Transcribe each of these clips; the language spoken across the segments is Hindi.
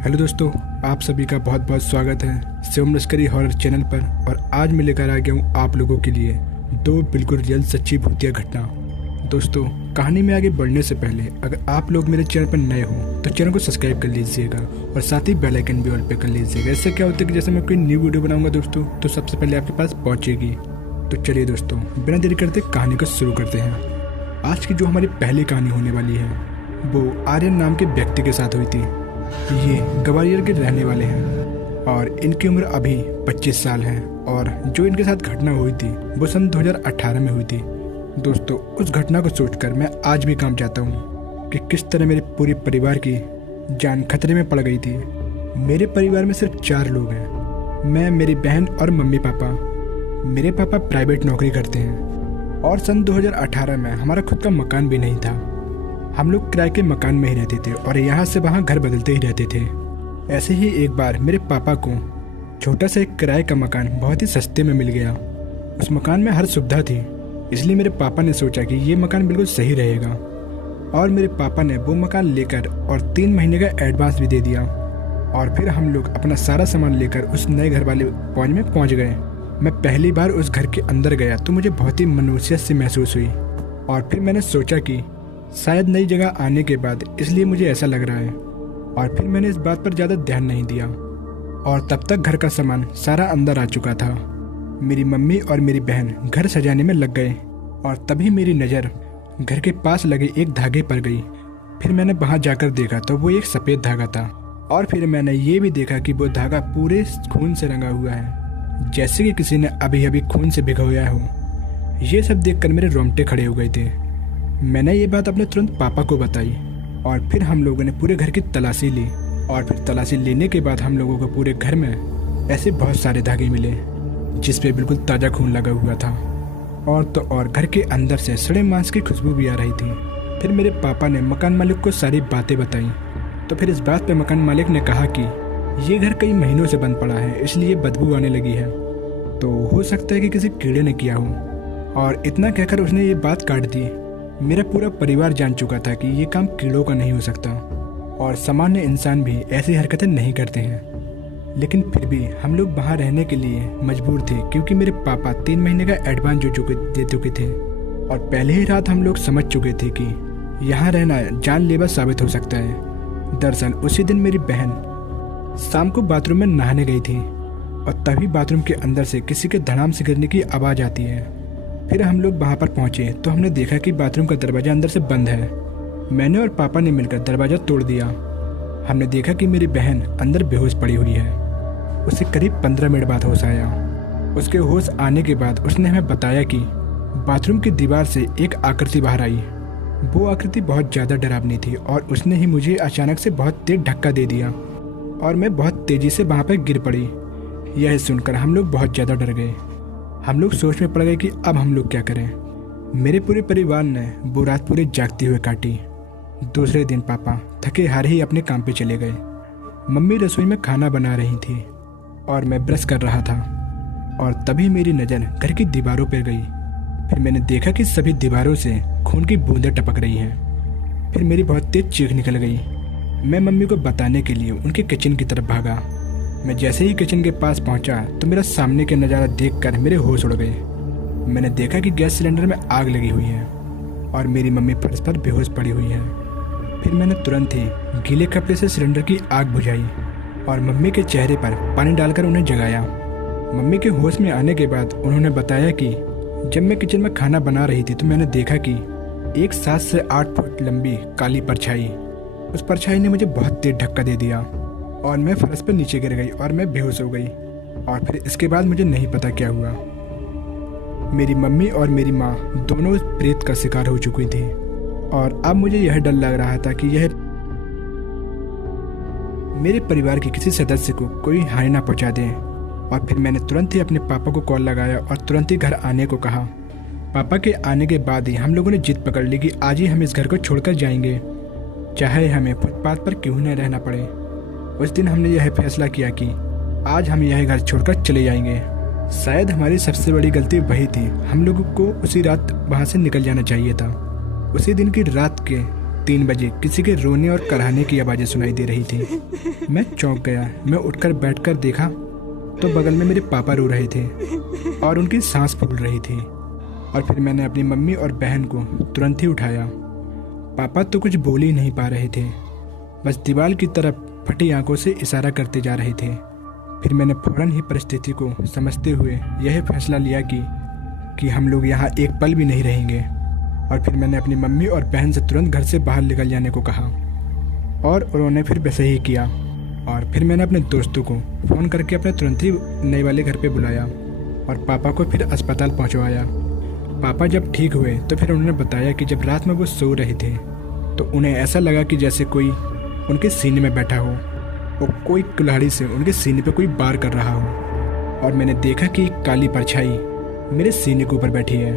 हेलो दोस्तों, आप सभी का बहुत बहुत स्वागत है शिवम लश्करी हॉरर चैनल पर। और आज मैं लेकर आ गया हूँ आप लोगों के लिए दो बिल्कुल रियल सच्ची भूतिया घटना। दोस्तों, कहानी में आगे बढ़ने से पहले अगर आप लोग मेरे चैनल पर नए हो तो चैनल को सब्सक्राइब कर लीजिएगा और साथ ही बेल आइकन भी ऑल पे कर लीजिएगा। इससे क्या होता है कि जैसे मैं कोई न्यू वीडियो बनाऊंगा दोस्तों तो सबसे पहले आपके पास पहुँचेगी। तो चलिए दोस्तों, बिना देरी करते कहानी को शुरू करते हैं। आज की जो हमारी पहली कहानी होने वाली है वो आर्यन नाम के व्यक्ति के साथ हुई थी। ये ग्वालियर के रहने वाले हैं और इनकी उम्र अभी 25 साल है। और जो इनके साथ घटना हुई थी वो सन 2018 में हुई थी। दोस्तों, उस घटना को सोचकर मैं आज भी काम चाहता हूँ कि किस तरह मेरे पूरे परिवार की जान खतरे में पड़ गई थी। मेरे परिवार में सिर्फ 4 लोग हैं, मैं, मेरी बहन और मम्मी पापा। मेरे पापा प्राइवेट नौकरी करते हैं और सन 2018 में हमारा खुद का मकान भी नहीं था। हम लोग किराए के मकान में ही रहते थे और यहाँ से वहाँ घर बदलते ही रहते थे। ऐसे ही एक बार मेरे पापा को छोटा सा एक किराए का मकान बहुत ही सस्ते में मिल गया। उस मकान में हर सुविधा थी, इसलिए मेरे पापा ने सोचा कि ये मकान बिल्कुल सही रहेगा। और मेरे पापा ने वो मकान लेकर और 3 महीने का एडवांस भी दे दिया। और फिर हम लोग अपना सारा सामान लेकर उस नए घर वाले पहुँच में पहुँच गए। मैं पहली बार उस घर के अंदर गया तो मुझे बहुत ही मनुष्यत सी महसूस हुई। और फिर मैंने सोचा कि शायद नई जगह आने के बाद इसलिए मुझे ऐसा लग रहा है। और फिर मैंने इस बात पर ज़्यादा ध्यान नहीं दिया और तब तक घर का सामान सारा अंदर आ चुका था। मेरी मम्मी और मेरी बहन घर सजाने में लग गए और तभी मेरी नज़र घर के पास लगे एक धागे पर गई। फिर मैंने वहाँ जाकर देखा तो वो एक सफ़ेद धागा था। और फिर मैंने ये भी देखा कि वो धागा पूरे खून से रंगा हुआ है, जैसे कि किसी ने अभी अभी खून से भिगोया हो। ये सब देखकर मेरे रोंगटे खड़े हो गए थे। मैंने ये बात अपने तुरंत पापा को बताई और फिर हम लोगों ने पूरे घर की तलाशी ली। और फिर तलाशी लेने के बाद हम लोगों को पूरे घर में ऐसे बहुत सारे धागे मिले जिस पे बिल्कुल ताज़ा खून लगा हुआ था। और तो और घर के अंदर से सड़े मांस की खुशबू भी आ रही थी। फिर मेरे पापा ने मकान मालिक को सारी बातें बताई। तो फिर इस बात पे मकान मालिक ने कहा कि ये घर कई महीनों से बंद पड़ा है, इसलिए बदबू आने लगी है, तो हो सकता है कि किसी कीड़े ने किया हो। और इतना कहकर उसने ये बात काट दी। मेरा पूरा परिवार जान चुका था कि ये काम कीड़ों का नहीं हो सकता और सामान्य इंसान भी ऐसी हरकतें नहीं करते हैं। लेकिन फिर भी हम लोग वहाँ रहने के लिए मजबूर थे क्योंकि मेरे पापा 3 महीने का एडवांस दे चुके थे। और पहले ही रात हम लोग समझ चुके थे कि यहाँ रहना जानलेवा साबित हो सकता है। दरअसल उसी दिन मेरी बहन शाम को बाथरूम में नहाने गई थी और तभी बाथरूम के अंदर से किसी के धड़ाम से गिरने की आवाज़ आती है। फिर हम लोग वहाँ पर पहुँचे तो हमने देखा कि बाथरूम का दरवाज़ा अंदर से बंद है। मैंने और पापा ने मिलकर दरवाज़ा तोड़ दिया। हमने देखा कि मेरी बहन अंदर बेहोश पड़ी हुई है। उसे करीब 15 मिनट बाद होश आया। उसके होश आने के बाद उसने हमें बताया कि बाथरूम की दीवार से एक आकृति बाहर आई। वो आकृति बहुत ज़्यादा डरावनी थी और उसने ही मुझे अचानक से बहुत तेज धक्का दे दिया और मैं बहुत तेज़ी से वहाँ पर गिर पड़ी। यह सुनकर हम लोग बहुत ज़्यादा डर गए। हम लोग सोच में पड़ गए कि अब हम लोग क्या करें। मेरे पूरे परिवार ने वो रात पूरे जागते हुए काटी। दूसरे दिन पापा थके हारे ही अपने काम पे चले गए। मम्मी रसोई में खाना बना रही थी और मैं ब्रश कर रहा था। और तभी मेरी नज़र घर की दीवारों पर गई। फिर मैंने देखा कि सभी दीवारों से खून की बूंदें टपक रही हैं। फिर मेरी बहुत तेज चीख निकल गई। मैं मम्मी को बताने के लिए उनके किचन की तरफ भागा। मैं जैसे ही किचन के पास पहुंचा तो मेरा सामने के नज़ारा देखकर मेरे होश उड़ गए। मैंने देखा कि गैस सिलेंडर में आग लगी हुई है और मेरी मम्मी फर्श पर बेहोश पड़ी हुई है। फिर मैंने तुरंत ही गीले कपड़े से सिलेंडर की आग बुझाई और मम्मी के चेहरे पर पानी डालकर उन्हें जगाया। मम्मी के होश में आने के बाद उन्होंने बताया कि जब मैं किचन में खाना बना रही थी तो मैंने देखा कि एक 7 से 8 फुट लंबी काली परछाई, उस परछाई ने मुझे बहुत तेज धक्का दे दिया और मैं फर्श पर नीचे गिर गई और मैं बेहोश हो गई। और फिर इसके बाद मुझे नहीं पता क्या हुआ। मेरी मम्मी और मेरी माँ दोनों उस प्रेत का शिकार हो चुकी थी और अब मुझे यह डर लग रहा था कि यह मेरे परिवार के किसी सदस्य को कोई हानि ना पहुँचा दे। और फिर मैंने तुरंत ही अपने पापा को कॉल लगाया और तुरंत ही घर आने को कहा। पापा के आने के बाद ही हम लोगों ने जिद पकड़ ली कि आज ही हम इस घर को छोड़कर जाएंगे, चाहे हमें फुटपाथ पर क्यों न रहना पड़े। उस दिन हमने यह फैसला किया कि आज हम यह घर छोड़कर चले जाएंगे। शायद हमारी सबसे बड़ी गलती वही थी, हम लोगों को उसी रात वहाँ से निकल जाना चाहिए था। उसी दिन की रात के 3 बजे किसी के रोने और कराहने की आवाज़ें सुनाई दे रही थी। मैं चौंक गया। मैं उठकर बैठकर देखा तो बगल में मेरे पापा रो रहे थे और उनकी सांस फूल रही थी। और फिर मैंने अपनी मम्मी और बहन को तुरंत ही उठाया। पापा तो कुछ बोल ही नहीं पा रहे थे, बस दीवार की तरफ फटी आंखों से इशारा करते जा रहे थे। फिर मैंने फौरन ही परिस्थिति को समझते हुए यह फैसला लिया कि हम लोग यहाँ एक पल भी नहीं रहेंगे। और फिर मैंने अपनी मम्मी और बहन से तुरंत घर से बाहर निकल जाने को कहा और उन्होंने फिर वैसे ही किया। और फिर मैंने अपने दोस्तों को फ़ोन करके अपने तुरंत ही नए वाले घर पे बुलाया और पापा को फिर अस्पताल पहुंचवाया। पापा जब ठीक हुए तो फिर उन्होंने बताया कि जब रात में वो सो रहे थे तो उन्हें ऐसा लगा कि जैसे कोई उनके सीने में बैठा हो और कोई कुल्हाड़ी से उनके सीने पे कोई वार कर रहा हो। और मैंने देखा कि एक काली परछाई मेरे सीने के ऊपर बैठी है।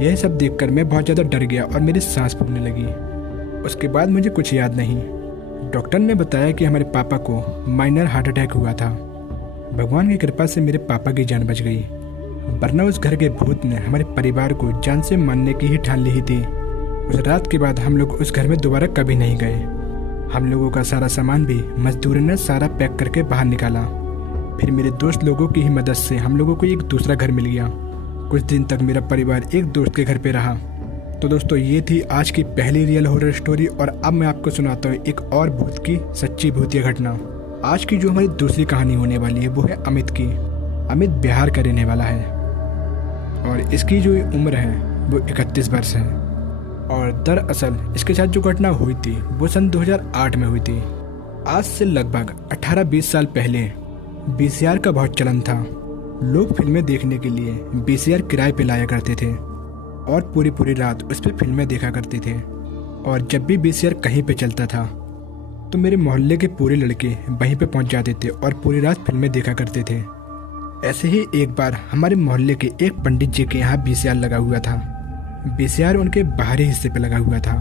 यह सब देखकर मैं बहुत ज़्यादा डर गया और मेरी सांस फूलने लगी। उसके बाद मुझे कुछ याद नहीं। डॉक्टर ने बताया कि हमारे पापा को माइनर हार्ट अटैक हुआ था। भगवान की कृपा से मेरे पापा की जान बच गई, वरना उस घर के भूत ने हमारे परिवार को जान से मारने की ही ठान ली थी। उस रात के बाद हम लोग उस घर में दोबारा कभी नहीं गए। हम लोगों का सारा सामान भी मजदूरों ने सारा पैक करके बाहर निकाला। फिर मेरे दोस्त लोगों की ही मदद से हम लोगों को एक दूसरा घर मिल गया। कुछ दिन तक मेरा परिवार एक दोस्त के घर पे रहा। तो दोस्तों, ये थी आज की पहली रियल हॉरर स्टोरी। और अब मैं आपको सुनाता हूँ एक और भूत की सच्ची भूतिया घटना। आज की जो हमारी दूसरी कहानी होने वाली है वो है अमित की। अमित बिहार का रहने वाला है और इसकी जो उम्र है वो 31 वर्ष है। और दरअसल इसके साथ जो घटना हुई थी वो सन 2008 में हुई थी। आज से लगभग 18-20 साल पहले VCR का बहुत चलन था। लोग फिल्में देखने के लिए VCR किराए पे लाया करते थे और पूरी पूरी रात उस पर फिल्में देखा करते थे। और जब भी VCR कहीं पे चलता था तो मेरे मोहल्ले के पूरे लड़के वहीं पे पहुंच जाते थे और पूरी रात फिल्में देखा करते थे। ऐसे ही एक बार हमारे मोहल्ले के एक पंडित जी के यहाँ VCR लगा हुआ था। VCR उनके बाहरी हिस्से पे लगा हुआ था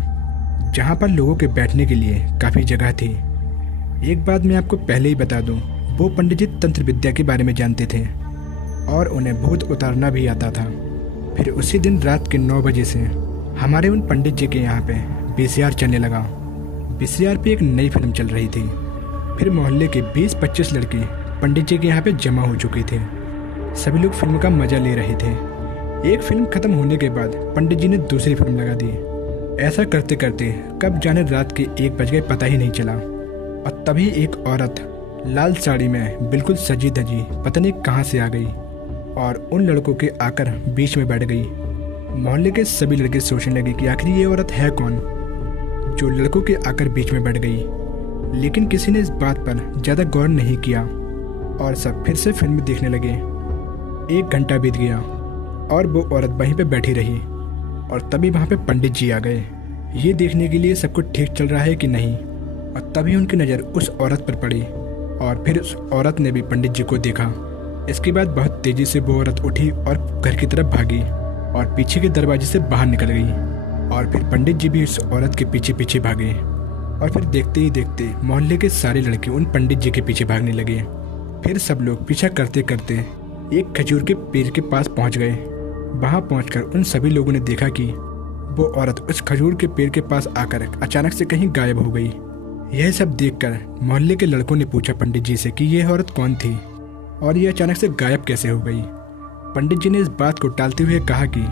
जहाँ पर लोगों के बैठने के लिए काफ़ी जगह थी। एक बात मैं आपको पहले ही बता दूँ, वो पंडित जी तंत्र विद्या के बारे में जानते थे और उन्हें भूत उतारना भी आता था। फिर उसी दिन रात के 9 बजे से हमारे उन पंडित जी के यहाँ पे VCR चलने लगा। VCR पे एक नई फिल्म चल रही थी। फिर मोहल्ले के 20-25 लड़के पंडित जी के यहाँ पे जमा हो चुके थे। सभी लोग फिल्म का मजा ले रहे थे। एक फिल्म खत्म होने के बाद पंडित जी ने दूसरी फिल्म लगा दी। ऐसा करते करते कब जाने रात के 1 बज गए पता ही नहीं चला। और तभी एक औरत लाल साड़ी में बिल्कुल सजी धजी पता नहीं कहाँ से आ गई और उन लड़कों के आकर बीच में बैठ गई। मोहल्ले के सभी लड़के सोचने लगे कि आखिर ये औरत है कौन जो लड़कों के आकर बीच में बैठ गई। लेकिन किसी ने इस बात पर ज़्यादा गौर नहीं किया और सब फिर से फिल्म देखने लगे। 1 घंटा बीत गया और वो औरत वहीं पे बैठी रही और तभी वहाँ पे पंडित जी आ गए ये देखने के लिए सब कुछ ठीक चल रहा है कि नहीं। और तभी उनकी नज़र उस औरत पर पड़ी और फिर उस औरत ने भी पंडित जी को देखा। इसके बाद बहुत तेज़ी से वो औरत उठी और घर की तरफ भागी और पीछे के दरवाजे से बाहर निकल गई। और फिर पंडित जी भी उस औरत के पीछे पीछे भागे और फिर देखते ही देखते मोहल्ले के सारे लड़के उन पंडित जी के पीछे भागने लगे। फिर सब लोग पीछा करते करते एक खजूर के पेड़ के पास पहुंच गए। वहां पहुंचकर उन सभी लोगों ने देखा कि वो औरत उस खजूर के पेड़ के पास आकर अचानक से कहीं गायब हो गई। यह सब देखकर मोहल्ले के लड़कों ने पूछा पंडित जी से कि यह औरत कौन थी और ये अचानक से गायब कैसे हो गई। पंडित जी ने इस बात को टालते हुए कहा कि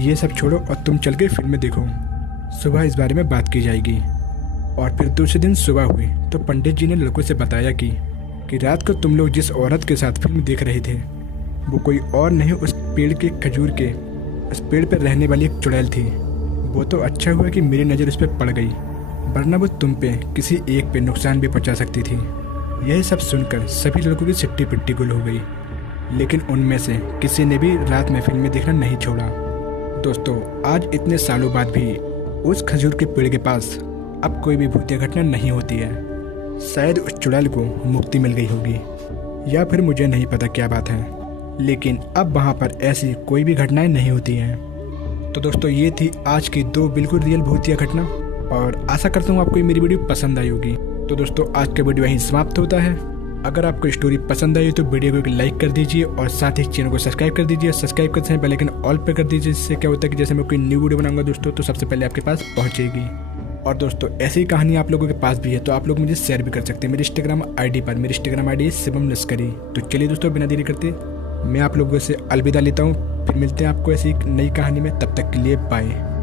ये सब छोड़ो और तुम चल के फिल्म देखो, सुबह इस बारे में बात की जाएगी। और फिर दूसरे दिन सुबह हुई तो पंडित जी ने लड़कों से बताया कि रात को तुम लोग जिस औरत के साथ फिल्म देख रहे थे वो कोई और नहीं, उस पेड़ के खजूर के उस पेड़ पर रहने वाली एक चुड़ैल थी। वो तो अच्छा हुआ कि मेरी नज़र उस पर पड़ गई, वरना वो तुम पे किसी एक पे नुकसान भी पहुंचा सकती थी। यह सब सुनकर सभी लड़कों की सिट्टी पिट्टी गुल हो गई, लेकिन उनमें से किसी ने भी रात में फिल्में देखना नहीं छोड़ा। दोस्तों, आज इतने सालों बाद भी उस खजूर के पेड़ के पास अब कोई भी भूतिया घटना नहीं होती है। शायद उस चुड़ैल को मुक्ति मिल गई होगी या फिर मुझे नहीं पता क्या बात है, लेकिन अब वहाँ पर ऐसी कोई भी घटनाएं नहीं होती हैं। तो दोस्तों, ये थी आज की 2 बिल्कुल रियल भूतिया घटना और आशा करता हूँ आपको ये मेरी वीडियो पसंद आई होगी। तो दोस्तों, आज का वीडियो यहीं समाप्त होता है। अगर आपको स्टोरी पसंद आई तो वीडियो को एक लाइक कर दीजिए और साथ ही चैनल को सब्सक्राइब कर दीजिए। सब्सक्राइब करते हैं बेल आइकन ऑल पे कर दीजिए, जिससे क्या होता है कि जैसे मैं कोई न्यू वीडियो बनाऊंगा दोस्तों तो सबसे पहले आपके पास पहुँचेगी। और दोस्तों ऐसी ही कहानी आप लोगों के पास भी है तो आप लोग मुझे शेयर भी कर सकते हैं मेरे इंस्टाग्राम आईडी पर। मेरी इंस्टाग्राम आईडी है शिवम लश्करी। तो चलिए दोस्तों बिना देरी करते मैं आप लोगों से अलविदा लेता हूँ। फिर मिलते हैं आपको ऐसी एक नई कहानी में, तब तक के लिए बाय।